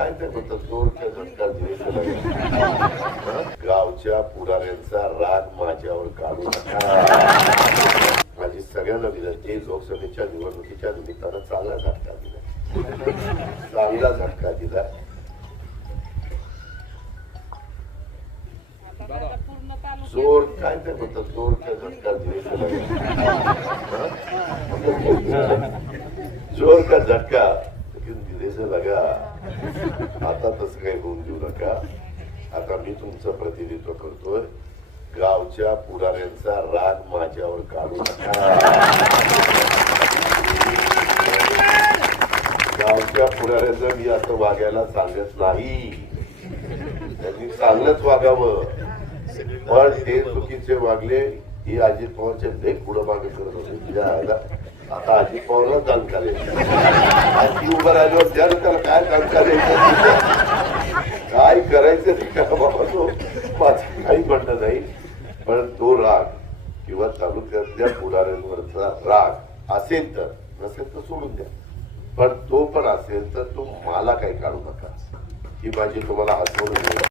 काय ते म्हणतात चोरच्या झटका द्वेष लगा. गावच्या पुढाऱ्यांचा राग माझ्यावर काढू नका. माझी सगळ्यांना विनंती, लोकसभेच्या निवडणुकीच्या निमित्तानं चांगला झटका दिला, चांगला झटका दिला. चोर काय ते म्हणतात चोरच्या झटका द्वेष लगा. चोर का झटका द्वेष लगा. आता तसं काही होऊन देऊ नका. आता मी तुमचं प्रतिनिधित्व करतोय. गावच्या पुढाऱ्यांचा राग माझ्यावर काढू नका. गावच्या पुढाऱ्यांना मी असं वागायला सांगत नाही. त्यांनी चांगलंच वागावं, पण ते चुकीचे वागले ही अजित पवारचे लेख पुढं मागे करत होते. तुझ्या आता अजित पवारला जाणकार आहे. उभं राहिल्यावर त्याला काय जाणकार काय करायचं ते करा बाबा. तो माझं काही म्हणणं नाही, पण तो राग किंवा तालुक्यातल्या पुढाऱ्यांवरचा राग असेल तर, नसेल तर सोडून द्या, पण तो पण असेल तर तो मला काही काढू नका. ही माझी तुम्हाला आठवण